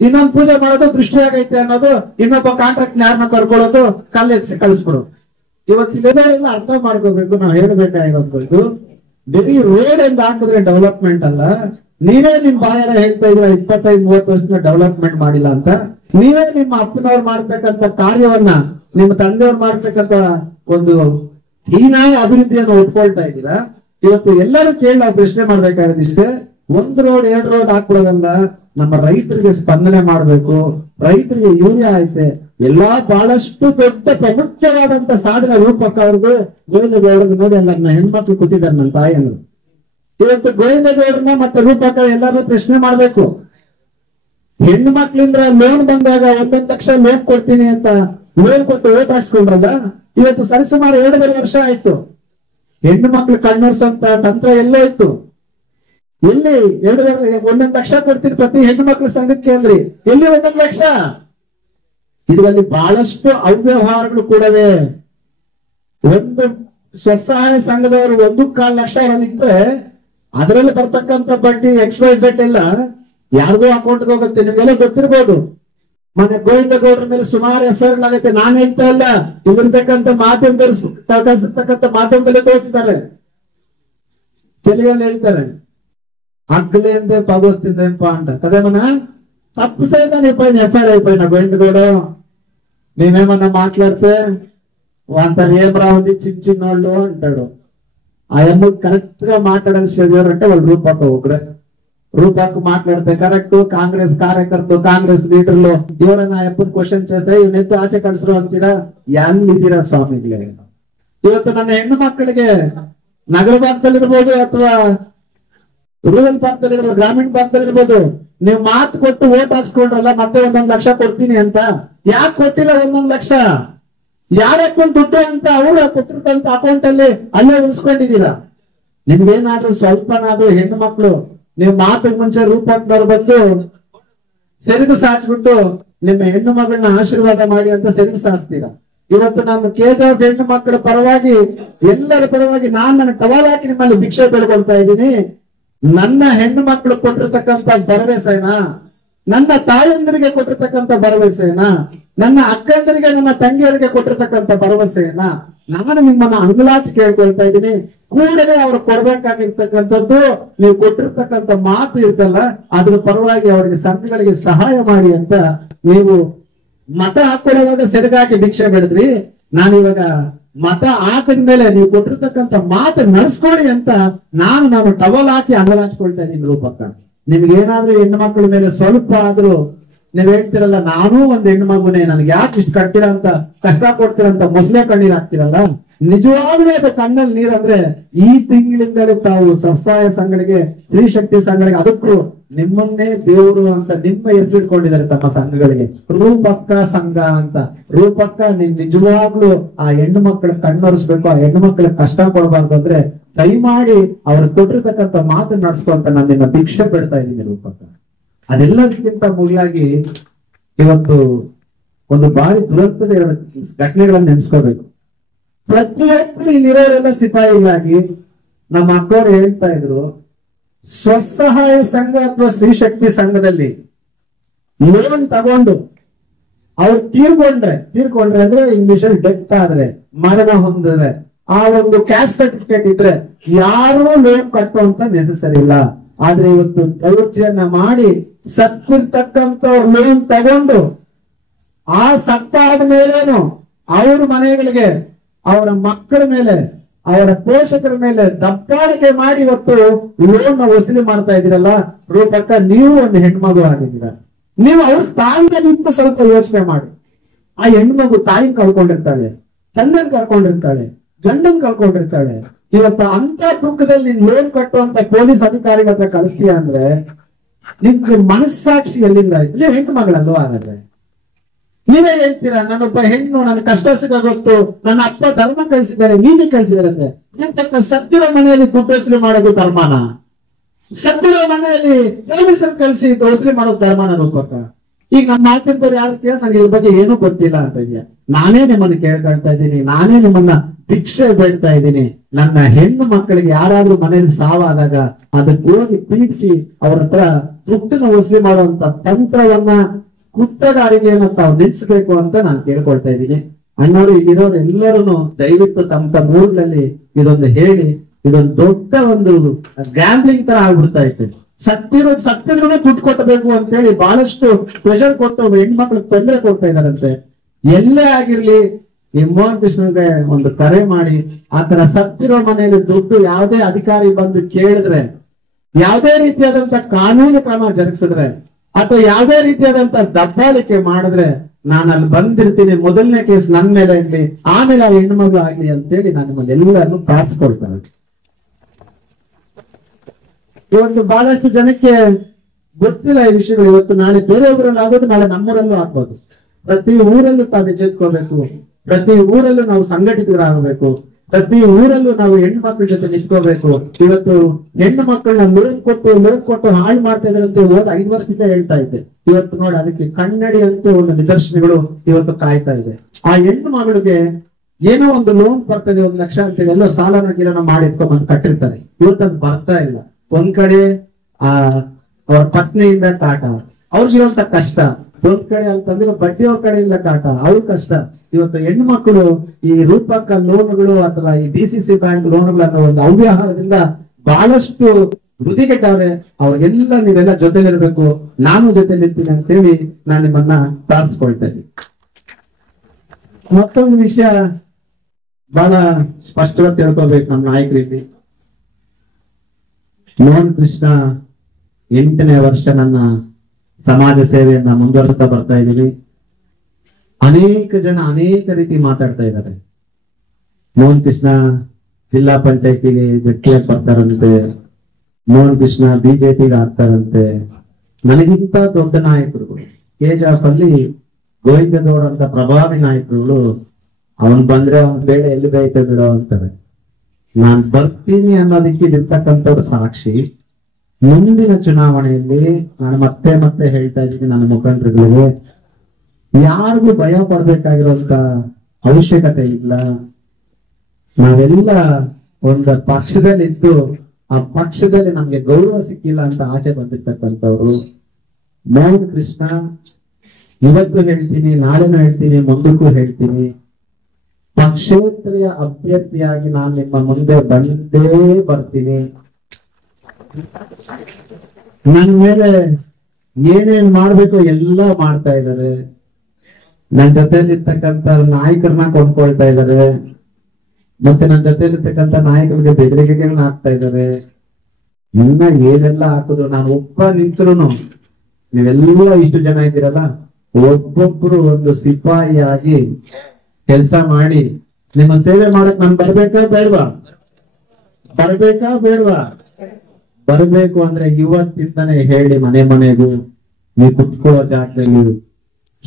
ಇನ್ನೊಂದು ಪೂಜೆ ಮಾಡೋದು ದೃಷ್ಟಿ ಆಗೈತೆ ಅನ್ನೋದು, ಇನ್ನೊಬ್ಬ ಕಾಂಟ್ರಾಕ್ಟ್ ಯಾರನ್ನ ಕರ್ಕೊಳ್ಳೋದು, ಕಲ್ಲೆತ್ಸಿ ಕಳಿಸ್ಕೊಡೋದು. ಇವತ್ತು ಇದೆಲ್ಲ ಅರ್ಥ ಮಾಡ್ಕೋಬೇಕು. ನಾವು ಹೇಳ್ಬೇಕಾಗಿರೋದು ಬರೀ ರೋಡ್ ಎಂದು ಹಾಕಿದ್ರೆ ಡೆವಲಪ್ಮೆಂಟ್ ಅಲ್ಲ. ನೀವೇ ನಿಮ್ ಬಾಯಾರ ಹೇಳ್ತಾ ಇದ್ರ 25-30 ವರ್ಷದ ಡೆವಲಪ್ಮೆಂಟ್ ಮಾಡಿಲ್ಲ ಅಂತ. ನೀವೇ ನಿಮ್ಮ ಅಪ್ಪನವ್ರು ಮಾಡ್ತಕ್ಕಂಥ ಕಾರ್ಯವನ್ನ, ನಿಮ್ಮ ತಂದೆಯವ್ರು ಮಾಡ್ತಕ್ಕಂಥ ಒಂದು ಹೀನಾಯ ಅಭಿವೃದ್ಧಿಯನ್ನು ಒಪ್ಕೊಳ್ತಾ ಇದ್ದೀರಾ. ಇವತ್ತು ಎಲ್ಲರೂ ಕೇಳಿ ನಾವು ಪ್ರಶ್ನೆ ಮಾಡ್ಬೇಕಾಗಿಷ್ಟೇ, 1 ರೋಡ್ 2 ರೋಡ್ ಹಾಕ್ಬಿಡೋದಲ್ಲ, ನಮ್ಮ ರೈತರಿಗೆ ಸ್ಪಂದನೆ ಮಾಡ್ಬೇಕು. ರೈತರಿಗೆ ಯೂರಿಯಾ ಐತೆ, ಎಲ್ಲಾ ಬಹಳಷ್ಟು ದೊಡ್ಡ ಪ್ರಮುಖವಾದಂತ ಸಾಧನೆ ರೂಪಕ್ಕ ಅವ್ರಿಗೂ ಗೋವಿಂದಗೌಡರಿಗೆ ನೋಡಿ. ಎಲ್ಲ ನನ್ನ ಹೆಣ್ಮಕ್ಳು ಕೂತಿದ್ದಾರೆ, ನನ್ನ ತಾಯಿಯನ್ನು. ಇವತ್ತು ಗೋವಿಂದಗೌಡರನ್ನ ಮತ್ತೆ ರೂಪಕ್ಕ ಎಲ್ಲರೂ ಪ್ರಶ್ನೆ ಮಾಡ್ಬೇಕು. ಹೆಣ್ಣು ಮಕ್ಳಿಂದ ಲೋನ್ ಬಂದಾಗ 1 ಲಕ್ಷ ಲೋನ್ ಕೊಡ್ತೀನಿ ಅಂತ ಲೋನ್ ಕೊಟ್ಟು ಓಟ್ ಹಾಕ್ಸ್ಕೊಂಡ್ರಲ್ಲ, ಇವತ್ತು ಸರಿಸುಮಾರು 2.5 ವರ್ಷ ಆಯ್ತು. ಹೆಣ್ಣು ಮಕ್ಳು ಕಣ್ಣೊರ್ಸಂತ ತಂತ್ರ ಎಲ್ಲೋ ಇತ್ತು. ಎಲ್ಲಿ 1 ಲಕ್ಷ ಕೊಡ್ತೀನಿ ಪ್ರತಿ ಹೆಣ್ಣು ಮಕ್ಳ ಸಂಘಕ್ಕೆ ಅಂದ್ರಿ, ಎಲ್ಲಿ 1 ಲಕ್ಷ? ಇದರಲ್ಲಿ ಬಹಳಷ್ಟು ಅವ್ಯವಹಾರಗಳು ಕೂಡವೆ. ಒಂದು ಸ್ವಸಹಾಯ ಸಂಘದವರು 1.25 ಲಕ್ಷ ಇದ್ರೆ ಅದರಲ್ಲಿ ಬರ್ತಕ್ಕಂಥ ಬಡ್ಡಿ XYZ ಎಲ್ಲ ಯಾರಿಗೋ ಅಕೌಂಟ್ಗೆ ಹೋಗುತ್ತೆ. ನಿಮ್ಗೆಲ್ಲ ಗೊತ್ತಿರ್ಬೋದು. ಮೊನ್ನೆ ಗೋವಿಂದಗೌಡರ ಮೇಲೆ ಸುಮಾರು FIR ಆಗತ್ತೆ. ನಾನು ಹೇಳ್ತಾ ಇಲ್ಲ, ಇಲ್ಲಿರ್ತಕ್ಕಂಥ ಮಾಧ್ಯಮದಲ್ಲಿ ತೋರಿಸಿದ್ದಾರೆ, ತೆಲುಗಲ್ಲಿ ಹೇಳ್ತಾರೆ, అగ్గులే అంటే పగొస్తుంది అంట కదేమన్నా తప్పు చేయదని అయిపోయింది ఎఫ్ఐఆర్ అయిపోయినా గోవిందగౌడ. మేమేమన్నా మాట్లాడితే అంత ఏం రావుంది చిన్న చిన్నోళ్ళు అంటాడు. ఆ అమ్మ కరెక్ట్ గా మాట్లాడాల్సి ఎవరంటే వాళ్ళు రూపాకు ఒకరే. రూపాకు మాట్లాడితే కరెక్ట్. కాంగ్రెస్ కార్యకర్తలు కాంగ్రెస్ లీడర్లు ఎవరైనా ఎప్పుడు క్వశ్చన్ చేస్తే ಇವನೆತ್ತು ಆಚೆ ಕಳಿಸ್ರು ಅಂತೀರಾ, ಎಲ್ಲಿದ್ದೀರಾ ಸ್ವಾಮಿಗಳೇ? ಇವತ್ತು ನನ್ನ ಹೆಣ್ಣು ಮಕ್ಕಳಿಗೆ ನಗರ ಭಾಗದಲ್ಲಿರ್ಬೋದು ಅಥವಾ ರೂರಲ್ ಭಾಗದಲ್ಲಿರ್ಬೋದು, ಗ್ರಾಮೀಣ ಭಾಗದಲ್ಲಿರ್ಬೋದು, ನೀವು ಮಾತು ಕೊಟ್ಟು ಓಟ್ ಹಾಕ್ಸ್ಕೊಂಡ್ರಲ್ಲ, ಮತ್ತೆ 1 ಲಕ್ಷ ಕೊಡ್ತೀನಿ ಅಂತ. ಯಾಕೆ ಕೊಟ್ಟಿಲ್ಲ 1 ಲಕ್ಷ? ಯಾರಕ್ಕೊಂದು ದುಡ್ಡು ಅಂತ ಅವರು ಕೊಟ್ಟಿರ್ತಂತ ಅಕೌಂಟ್ ಅಲ್ಲಿ ಅಲ್ಲೇ ಉಳಿಸ್ಕೊಂಡಿದ್ದೀರಾ? ನಿಮ್ಗೇನಾದ್ರೂ ಸ್ವಲ್ಪನಾದ್ರೂ ಹೆಣ್ಣು ಮಕ್ಕಳು ನೀವು ಮಾತಿಗೆ ಮುಂಚೆ ರೂಪಾಂತರ ಬಂದು ಸೆರಗು ಸಾಚಿಬಿಟ್ಟು ನಿಮ್ಮ ಹೆಣ್ಣು ಮಗಳನ್ನ ಆಶೀರ್ವಾದ ಮಾಡಿ ಅಂತ ಸೆರಗು ಸಾಸ್ತೀರಾ? ಇವತ್ತು ನಾನು KGF ಹೆಣ್ಣು ಮಕ್ಕಳ ಪರವಾಗಿ, ಎಲ್ಲರ ಪರವಾಗಿ ನಾನು ನನ್ನ ಟವಲ್ ಹಾಕಿ ನಿಮ್ಮಲ್ಲಿ ಭಿಕ್ಷೆ ಬೇಡ್ಕೊಳ್ತಾ ಇದ್ದೀನಿ. ನನ್ನ ಹೆಣ್ಣು ಮಕ್ಕಳು ಕೊಟ್ಟಿರ್ತಕ್ಕಂಥ ಭರವಸೆನಾ, ನನ್ನ ತಾಯಂದಿರಿಗೆ ಕೊಟ್ಟಿರ್ತಕ್ಕಂಥ ಭರವಸೆನಾ, ನನ್ನ ಅಕ್ಕಂದರಿಗೆ ನನ್ನ ತಂಗಿಯರಿಗೆ ಕೊಟ್ಟಿರ್ತಕ್ಕಂಥ ಭರವಸೆಯನ್ನ ನಾನು ನಿಮ್ಮನ್ನ ಅಂಗಲಾಚಿ ಕೇಳ್ಕೊಳ್ತಾ ಇದ್ದೀನಿ. ಕೂಡಲೇ ಅವ್ರು ಕೊಡ್ಬೇಕಾಗಿರ್ತಕ್ಕಂಥದ್ದು ನೀವು ಕೊಟ್ಟಿರ್ತಕ್ಕಂಥ ಮಾತು ಇರ್ತಲ್ಲ, ಅದ್ರ ಪರವಾಗಿ ಅವರಿಗೆ ಸಂಘಗಳಿಗೆ ಸಹಾಯ ಮಾಡಿ ಅಂತ ನೀವು ಮತ ಹಾಕೊಳ್ಳುವಾಗ ಸೆರಗಾಗಿ ಭಿಕ್ಷೆ ಬೇಡಿದ್ರಿ. ನಾನಿವಾಗ ಮತ ಹಾಕಿದ್ಮೇಲೆ ನೀವು ಕೊಟ್ಟಿರ್ತಕ್ಕಂಥ ಮಾತು ನಡ್ಸ್ಕೊಳ್ಳಿ ಅಂತ ನಾನು ಟವಲ್ ಹಾಕಿ ಅಂಗಲ್ ಹಾಚ್ಕೊಳ್ತಾ ಇದ್ದೀನಿ ರೂಪಕ್ಕ. ನಿಮ್ಗೆ ಏನಾದ್ರೂ ಹೆಣ್ಣು ಮಕ್ಕಳ ಮೇಲೆ ಸ್ವಲ್ಪ ಆದ್ರೂ ನೀವ್ ಹೇಳ್ತಿರಲ್ಲ, ನಾನೂ ಒಂದ್ ಹೆಣ್ಣು ಮಗುನೇ, ನನ್ಗೆ ಯಾಕೆ ಇಷ್ಟು ಕಷ್ಟ ಕೊಡ್ತೀರಂತ ಮೊಸಳೆ ಕಣ್ಣೀರ್ ಹಾಕ್ತಿರಲ್ಲ, ನಿಜವಾಗ್ಲೂ ಅದು ಕಣ್ಣಲ್ಲಿ ನೀರಂದ್ರೆ ಈ ತಿಂಗಳಿಂದಲೇ ತಾವು ಸ್ವಸಹಾಯ ಸಂಘಗಳಿಗೆ, ಸ್ತ್ರೀ ಶಕ್ತಿ ಸಂಘಗಳಿಗೆ, ಅದಕ್ಕೂ ನಿಮ್ಮನ್ನೇ ದೇವರು ಅಂತ ನಿಮ್ಮ ಹೆಸರಿಟ್ಕೊಂಡಿದ್ದಾರೆ ತಮ್ಮ ಸಂಘಗಳಿಗೆ, ರೂಪಕ್ಕ ಸಂಘ ಅಂತ. ರೂಪಕ್ಕ ನೀನ್ ನಿಜವಾಗ್ಲೂ ಆ ಹೆಣ್ಣು ಮಕ್ಕಳ ಕಣ್ಣೊರೆಸ್ಬೇಕು, ಆ ಹೆಣ್ಣು ಮಕ್ಕಳ ಕಷ್ಟ ಕೊಡಬಾರ್ದು ಅಂದ್ರೆ ದಯಮಾಡಿ ಅವ್ರು ಕೊಟ್ಟಿರ್ತಕ್ಕಂಥ ಮಾತು ನಡ್ಸ್ಕೊಂತ ನಾನು ನಿನ್ನ ಭಿಕ್ಷೆ ಬಿಡ್ತಾ ಇದ್ದೀನಿ ರೂಪಕ್ಕ. ಅದೆಲ್ಲದಕ್ಕಿಂತ ಮುಗಿಲಾಗಿ ಇವತ್ತು ಒಂದು ಬಾರಿ ದುರಂತದ ಎರಡು ಘಟನೆಗಳನ್ನ ನೆನೆಸ್ಕೋಬೇಕು. ಪ್ರತಿಯೊಬ್ಬರು ಇಲ್ಲಿರೋರೆಲ್ಲ ಸಿಪಾಯಿಗಳಾಗಿ ನಮ್ಮ ಅಕ್ಕವ್ರು ಹೇಳ್ತಾ ಇದ್ರು, ಸ್ವಸಹಾಯ ಸಂಘ ಅಥವಾ ಸ್ತ್ರೀ ಶಕ್ತಿ ಸಂಘದಲ್ಲಿ ಲೋನ್ ತಗೊಂಡು ಅವ್ರು ತೀರ್ಕೊಂಡ್ರೆ ಅಂದ್ರೆ ಇಂಗ್ಲಿಷ್ ಅಲ್ಲಿ ಡೆತ್ ಆದ್ರೆ, ಮರಣ ಹೊಂದಿದ್ರೆ, ಆ ಒಂದು ಕ್ಯಾಸ್ಟ್ ಸರ್ಟಿಫಿಕೇಟ್ ಇದ್ರೆ ಯಾರೂ ಲೋನ್ ಕಟ್ಟುವಂತ ನೆಸೆಸರಿ ಇಲ್ಲ. ಆದ್ರೆ ಇವತ್ತು ದೌರ್ಜನ್ಯ ಮಾಡಿ ಸತ್ತಿರ್ತಕ್ಕಂಥ ಲೋನ್ ತಗೊಂಡು ಆ ಸತ್ತಾದ ಮೇಲೇನು ಅವ್ರ ಮನೆಗಳಿಗೆ, ಅವರ ಮಕ್ಕಳ ಮೇಲೆ, ಅವರ ಪೋಷಕರ ಮೇಲೆ ದಬ್ಬಾಳಿಕೆ ಮಾಡಿ ಇವತ್ತು ಲೋನ್ ವಸೂಲಿ ಮಾಡ್ತಾ ಇದ್ದೀರಲ್ಲ ರೂಪಕ್ಕ, ನೀವು ಒಂದು ಹೆಣ್ಮಗು ಆಗಿದ್ದೀರ. ನೀವು ಅವ್ರ ಸ್ಥಾನದಲ್ಲಿ ಸ್ವಲ್ಪ ಯೋಚನೆ ಮಾಡಿ. ಆ ಹೆಣ್ಮಗು ತಾಯಿನ ಕಳ್ಕೊಂಡಿರ್ತಾಳೆ, ತಂದೆನ್ ಕಳ್ಕೊಂಡಿರ್ತಾಳೆ, ಗಂಡನ್ ಕಳ್ಕೊಂಡಿರ್ತಾಳೆ. ಇವತ್ತು ಅಂತ ದುಃಖದಲ್ಲಿ ನೀನ್ ಲೋನ್ ಕಟ್ಟುವಂತ ಪೊಲೀಸ್ ಅಧಿಕಾರಿಗಳ ಹತ್ರ ಕಳಿಸ್ತೀಯ ಅಂದ್ರೆ ನಿಮ್ಗೆ ಮನಸ್ಸಾಕ್ಷಿ ಎಲ್ಲಿಂದ ಆಯ್ತು? ನೀವು ಹೆಣ್ಣು ಮಗಳಲ್ಲೋ ಹಾಗಾದ್ರೆ ನೀವೇ ಹೇಳ್ತೀರಾ, ನಾನೊಬ್ಬ ಹೆಣ್ಣು, ನನ್ನ ಕಷ್ಟ ಸುಖ ಗೊತ್ತು, ನನ್ನ ಅಪ್ಪ ಧರ್ಮ ಕಳಿಸಿದ್ದಾರೆ, ನೀತಿ ಕಳಿಸಿದ್ದಾರೆ ಅಂದ್ರೆ ನಿಮ್ ಸತ್ತಿರೋ ಮನೆಯಲ್ಲಿ ಕುಟುಂಬ ಮಾಡೋದು ಧರ್ಮನ? ಸತ್ತಿರೋ ಮನೆಯಲ್ಲಿ ಪೊಲೀಸರು ಕಳಿಸಿ ದೋಸ್ತಿ ಮಾಡೋದು ಧರ್ಮನ ರೂಪಕ್ಕ? ಈಗ ನಮ್ಮ ಮಾತಿಂತವ್ರು ಯಾರು ಕೇಳ, ನನಗೆ ಇದ್ರ ಬಗ್ಗೆ ಏನೂ ಗೊತ್ತಿಲ್ಲ ಅಂತ ಇದೆಯಾ? ನಾನೇ ನಿಮ್ಮನ್ನ ಕೇಳ್ಕೊಳ್ತಾ ಇದ್ದೀನಿ, ನಾನೇ ನಿಮ್ಮನ್ನ ಭಿಕ್ಷೆ ಬೇಡ್ತಾ ಇದ್ದೀನಿ. ನನ್ನ ಹೆಣ್ಣು ಮಕ್ಕಳಿಗೆ ಯಾರಾದ್ರೂ ಮನೆಯಲ್ಲಿ ಸಾವಾದಾಗ ಅದಕ್ಕೆ ಹೋಗಿ ಪೀಡಿಸಿ ಅವ್ರ ಹತ್ರ ದುಡ್ಡನ್ನ ವಸೂಲಿ ಮಾಡುವಂತ ತಂತ್ರವನ್ನ, ಕುತ್ತಗಾರಿಕೆಯನ್ನ ತಾವು ನಿಲ್ಲಿಸಬೇಕು ಅಂತ ನಾನು ಕೇಳ್ಕೊಳ್ತಾ ಇದ್ದೀನಿ. ಅಣ್ಣವರು ಇಲ್ಲಿರೋರು ಎಲ್ಲರೂ ದಯವಿಟ್ಟು ತಮ್ಮ ಊರಲ್ಲಿ ಇದೊಂದು ಹೇಳಿ, ಇದೊಂದು ದೊಡ್ಡ ಒಂದು ಗ್ಯಾಂಬ್ಲಿಂಗ್ ತರ ಆಗ್ಬಿಡ್ತಾ ಇತ್ತು. ಸತ್ತಿದ್ರು ದುಡ್ಡು ಕೊಟ್ಟಬೇಕು ಅಂತ ಹೇಳಿ ಬಹಳಷ್ಟು ಪ್ರೆಷರ್ ಕೊಟ್ಟು ಹೆಣ್ಮಕ್ಳಿಗೆ ತೊಂದರೆ ಕೊಡ್ತಾ ಇದಾರಂತೆ. ಎಲ್ಲೇ ಆಗಿರ್ಲಿ ಈ ಮೋಹನ್ ಕೃಷ್ಣನ್ಗೆ ಒಂದು ಕರೆ ಮಾಡಿ, ಆತರ ಸತ್ತಿರೋ ಮನೆಯಲ್ಲಿ ದುಡ್ಡು ಯಾವುದೇ ಅಧಿಕಾರಿ ಬಂದು ಕೇಳಿದ್ರೆ, ಯಾವುದೇ ರೀತಿಯಾದಂತ ಕಾನೂನು ಕ್ರಮ ಜರುಗಿಸಿದ್ರೆ, ಅಥವಾ ಯಾವುದೇ ರೀತಿಯಾದಂತ ದಬ್ಬಾಳಿಕೆ ಮಾಡಿದ್ರೆ ನಾನು ಅಲ್ಲಿ ಬಂದಿರ್ತೀನಿ, ಮೊದಲನೇ ಕೇಸ್ ನನ್ ಮೇಲೆ ಇರ್ಲಿ, ಆಮೇಲೆ ಆ ಹೆಣ್ಮಗಳು ಆಗ್ಲಿ ಅಂತೇಳಿ ನಾನು ನಿಮ್ಮಲ್ಲಿ ಎಲ್ಲರನ್ನು ಪ್ರಾರ್ಥಿಸ್ಕೊಳ್ತೇನೆ. ಇವತ್ತು ಬಹಳಷ್ಟು ಜನಕ್ಕೆ ಗೊತ್ತಿಲ್ಲ ಈ ವಿಷಯಗಳು. ಇವತ್ತು ನಾಳೆ ಬೇರೆಯೊಬ್ಬರಲ್ಲಿ ಆಗೋದು, ನಾಳೆ ನಮ್ಮೂರಲ್ಲೂ ಆಗ್ಬೋದು. ಪ್ರತಿ ಊರಲ್ಲೂ ತಾವು ಎಚ್ಚೆತ್ಕೋಬೇಕು, ಪ್ರತಿ ಊರಲ್ಲೂ ನಾವು ಸಂಘಟಿತರಾಗಬೇಕು, ಪ್ರತಿ ಊರಲ್ಲೂ ನಾವು ಹೆಣ್ಣು ಮಕ್ಕಳ ಜೊತೆ ನಿಂತ್ಕೋಬೇಕು. ಇವತ್ತು ಹೆಣ್ಣು ಮಕ್ಕಳನ್ನ ಲೋನ್ ಕೊಟ್ಟು ಹಾಳು ಮಾಡ್ತಾ ಇದ್ರಂತೆ ಹೋದ 5 ವರ್ಷದಿಂದ ಹೇಳ್ತಾ ಇದ್ದೆ. ಇವತ್ತು ನೋಡಿ ಅದಕ್ಕೆ ಕನ್ನಡಿ ಅಂತ ಒಂದು ನಿದರ್ಶನಗಳು ಇವತ್ತು ಕಾಯ್ತಾ ಇದೆ. ಆ ಹೆಣ್ಣು ಮಗಳಿಗೆ ಏನೋ ಒಂದು ಲೋನ್ ಬರ್ತದೆ, 1 ಲಕ್ಷ ಅಂತೇಳಿ ಎಲ್ಲೋ ಸಾಲನ ಗೀಲನ ಮಾಡಿ ಎತ್ಕೊಂಡ್ಬಂದು ಕಟ್ಟಿರ್ತಾರೆ. ಇವತ್ತು ಅದು ಬರ್ತಾ ಇಲ್ಲ. ಒಂದ್ ಕಡೆ ಅವ್ರ ಪತ್ನಿಯಿಂದ ಕಾಟ, ಅವ್ರಿಗಿರುವಂತ ಕಷ್ಟ, ಒಂದ್ ಕಡೆ ಅಂತಂದ್ರೆ ಬಡ್ಡಿಯವ್ರ ಕಡೆಯಿಂದ ಕಾಟ, ಅವ್ರ ಕಷ್ಟ. ಇವತ್ತು ಹೆಣ್ಣು ಮಕ್ಕಳು ಈ ರೂಪಕ ಲೋನ್ಗಳು ಅಥವಾ ಈ DCC ಬ್ಯಾಂಕ್ ಲೋನ್ಗಳು ಅನ್ನೋ ಒಂದು ಅವ್ಯವಹಾರದಿಂದ ಬಹಳಷ್ಟು ವೃದ್ಧಿಗೆಟ್ಟವ್ರೆ. ಅವ್ರಿಗೆಲ್ಲ ನೀವೆಲ್ಲ ಜೊತೆಲಿರ್ಬೇಕು, ನಾನು ಜೊತೆಲಿರ್ತೀನಿ ಅಂತೇಳಿ ನಾನು ನಿಮ್ಮನ್ನ ಪ್ರಾರ್ಥಿಸ್ಕೊಳ್ತಾ ಇದ್ದೀನಿ. ಮತ್ತೊಂದು ವಿಷಯ ಬಹಳ ಸ್ಪಷ್ಟವಾಗಿ ತಿಳ್ಕೊಬೇಕು ನಮ್ಮ ನಾಯಕರಿಗೆ. ಮೋಹನ್ ಕೃಷ್ಣ 8ನೇ ವರ್ಷ ನನ್ನ ಸಮಾಜ ಸೇವೆಯನ್ನ ಮುಂದುವರಿಸ್ತಾ ಬರ್ತಾ ಇದ್ದೀವಿ. ಅನೇಕ ಜನ ಅನೇಕ ರೀತಿ ಮಾತಾಡ್ತಾ ಇದ್ದಾರೆ. ಮೋಹನ್ ಕೃಷ್ಣ ಜಿಲ್ಲಾ ಪಂಚಾಯತಿಗೆ ಗಟ್ಟಿಯಾಗಿ ಬರ್ತಾರಂತೆ, ಮೋಹನ್ ಕೃಷ್ಣ ಬಿಜೆಪಿಗೆ ಆಗ್ತಾರಂತೆ. ನನಗಿಂತ ದೊಡ್ಡ ನಾಯಕರುಗಳು KJF ಅಲ್ಲಿ ಗೋವಿಂದಗೌಡ ಅಂತ ಪ್ರಭಾವಿ ನಾಯಕರುಗಳು, ಅವನ್ ಬಂದ್ರೆ ಅವನ್ ಬೇಳೆ ಎಲ್ಲಿ ಬೇಯ್ತ ಬಿಡೋ ಅಂತಾರೆ. ನಾನ್ ಬರ್ತೀನಿ ಅನ್ನೋದಕ್ಕೆ ಇರ್ತಕ್ಕಂಥವ್ರು ಸಾಕ್ಷಿ. ಮುಂದಿನ ಚುನಾವಣೆಯಲ್ಲಿ ನಾನು ಮತ್ತೆ ಮತ್ತೆ ಹೇಳ್ತಾ ಇದ್ದೀನಿ ನನ್ನ ಮುಖಂಡರುಗಳಿಗೆ, ಯಾರಿಗೂ ಭಯ ಪಡ್ಬೇಕಾಗಿರೋಂತ ಅವಶ್ಯಕತೆ ಇಲ್ಲ. ನಾವೆಲ್ಲ ಒಂದು ಪಕ್ಷದಲ್ಲಿ ಇದ್ದು ಆ ಪಕ್ಷದಲ್ಲಿ ನಮ್ಗೆ ಗೌರವ ಸಿಕ್ಕಿಲ್ಲ ಅಂತ ಆಚೆ ಬಂದಿರ್ತಕ್ಕಂಥವ್ರು. ಮೋಹನ್ ಕೃಷ್ಣ ಇವತ್ತು ಹೇಳ್ತೀನಿ, ನಾಳೆನೂ ಹೇಳ್ತೀನಿ, ಮುಂದಕ್ಕೂ ಹೇಳ್ತೀನಿ, ಪಕ್ಷೇತರೆಯ ಅಭ್ಯರ್ಥಿಯಾಗಿ ನಾನು ನಿಮ್ಮ ಮುಂದೆ ಬಂದೇ ಬರ್ತೀನಿ. ನನ್ ಮೇಲೆ ಏನೇನ್ ಮಾಡ್ಬೇಕು ಎಲ್ಲ ಮಾಡ್ತಾ ಇದ್ದಾರೆ. ನನ್ನ ಜೊತೆಲಿರ್ತಕ್ಕಂಥ ನಾಯಕರನ್ನ ಕೊಂಡ್ಕೊಳ್ತಾ ಇದ್ದಾರೆ. ಮತ್ತೆ ನನ್ನ ಜೊತೆಲಿರ್ತಕ್ಕಂಥ ನಾಯಕರಿಗೆ ಬೆದರಿಕೆಗಳನ್ನ ಹಾಕ್ತಾ ಇದ್ದಾರೆ. ಇನ್ನ ಏನೆಲ್ಲ ಹಾಕಿದ್ರು, ನಾನು ಒಬ್ಬ ನಿಂತರು, ನೀವೆಲ್ಲ ಇಷ್ಟು ಜನ ಇದ್ದೀರಲ್ಲ, ಒಬ್ಬೊಬ್ರು ಒಂದು ಸಿಪಾಯಿಯಾಗಿ ಕೆಲಸ ಮಾಡಿ ನಿಮ್ಮ ಸೇವೆ ಮಾಡಕ್ ನಾನು ಬರ್ಬೇಕಾ ಬೇಡವಾ? ಬರ್ಬೇಕಾ ಬೇಡವಾ? ಬರ್ಬೇಕು ಅಂದ್ರೆ ಇವತ್ತಿಂದಾನೆ ಹೇಳಿ, ಮನೆ ಮನೆಗೂ, ನೀವು ಕುತ್ಕೊಳ್ಳೋ ಜಾಗದಲ್ಲಿ,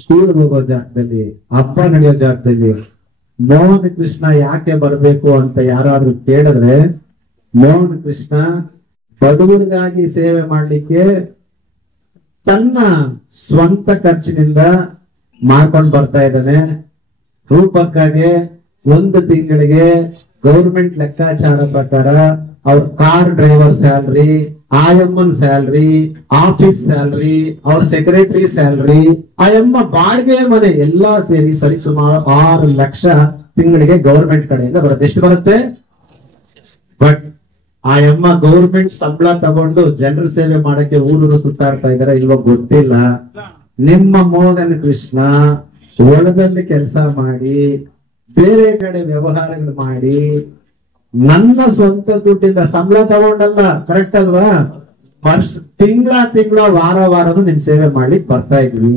ಸ್ಕೂಲ್ಗೆ ಹೋಗೋ ಜಾಗದಲ್ಲಿ, ಹಬ್ಬ ನಡೆಯೋ ಜಾಗದಲ್ಲಿ ಮೋಹನ ಕೃಷ್ಣ ಯಾಕೆ ಬರ್ಬೇಕು ಅಂತ ಯಾರಾದ್ರೂ ಕೇಳಿದ್ರೆ, ಮೋಹನ ಕೃಷ್ಣ ಬಡವರಿಗಾಗಿ ಸೇವೆ ಮಾಡ್ಲಿಕ್ಕೆ ತನ್ನ ಸ್ವಂತ ಖರ್ಚಿನಿಂದ ಮಾಡ್ಕೊಂಡು ಬರ್ತಾ ಇದ್ದಾನೆ. ರೂಪಕ್ಕಾಗೆ ಒಂದು ತಿಂಗಳಿಗೆ ಗೌರ್ಮೆಂಟ್ ಲೆಕ್ಕಾಚಾರ ಪ್ರಕಾರ ಅವ್ರ ಕಾರ್ ಡ್ರೈವರ್ ಸ್ಯಾಲ್ರಿ, ಆಯಮ್ಮನ್ ಸ್ಯಾಲ್ರಿ, ಆಫೀಸ್ ಸ್ಯಾಲ್ರಿ, ಅವ್ರ ಸೆಕ್ರೆಟರಿ ಸ್ಯಾಲ್ರಿ, ಆಯಮ್ಮ ಬಾಡಿಗೆ ಮನೆ ಎಲ್ಲಾ ಸೇರಿ ಸರಿ ಸುಮಾರು 6 ಲಕ್ಷ ತಿಂಗಳಿಗೆ ಗೌರ್ಮೆಂಟ್ ಕಡೆಯಿಂದ ಬರುತ್ತೆ. ಎಷ್ಟು ಬರುತ್ತೆ? ಬಟ್ ಆಯಮ್ಮ ಗೌರ್ಮೆಂಟ್ ಸಂಬಳ ತಗೊಂಡು ಜನರ ಸೇವೆ ಮಾಡಕ್ಕೆ ಊರೂರು ಸುತ್ತಾಡ್ತಾ ಇದಾರೆ ಇಲ್ವೋ ಗೊತ್ತಿಲ್ಲ. ನಿಮ್ಮ ಮೋಹನ ಕೃಷ್ಣ ಹೊಲದಲ್ಲಿ ಕೆಲಸ ಮಾಡಿ, ಬೇರೆ ಕಡೆ ವ್ಯವಹಾರಗಳು ಮಾಡಿ, ನನ್ನ ಸ್ವಂತ ದುಡ್ಡಿಂದ ಸಂಬಳ ತಗೊಂಡಲ್ಲ, ಕರೆಕ್ಟ್ ಅಲ್ವಾ? ತಿಂಗಳ ವಾರನೂ ನಿನ್ ಸೇವೆ ಮಾಡ್ಲಿಕ್ಕೆ ಬರ್ತಾ ಇದ್ವಿ.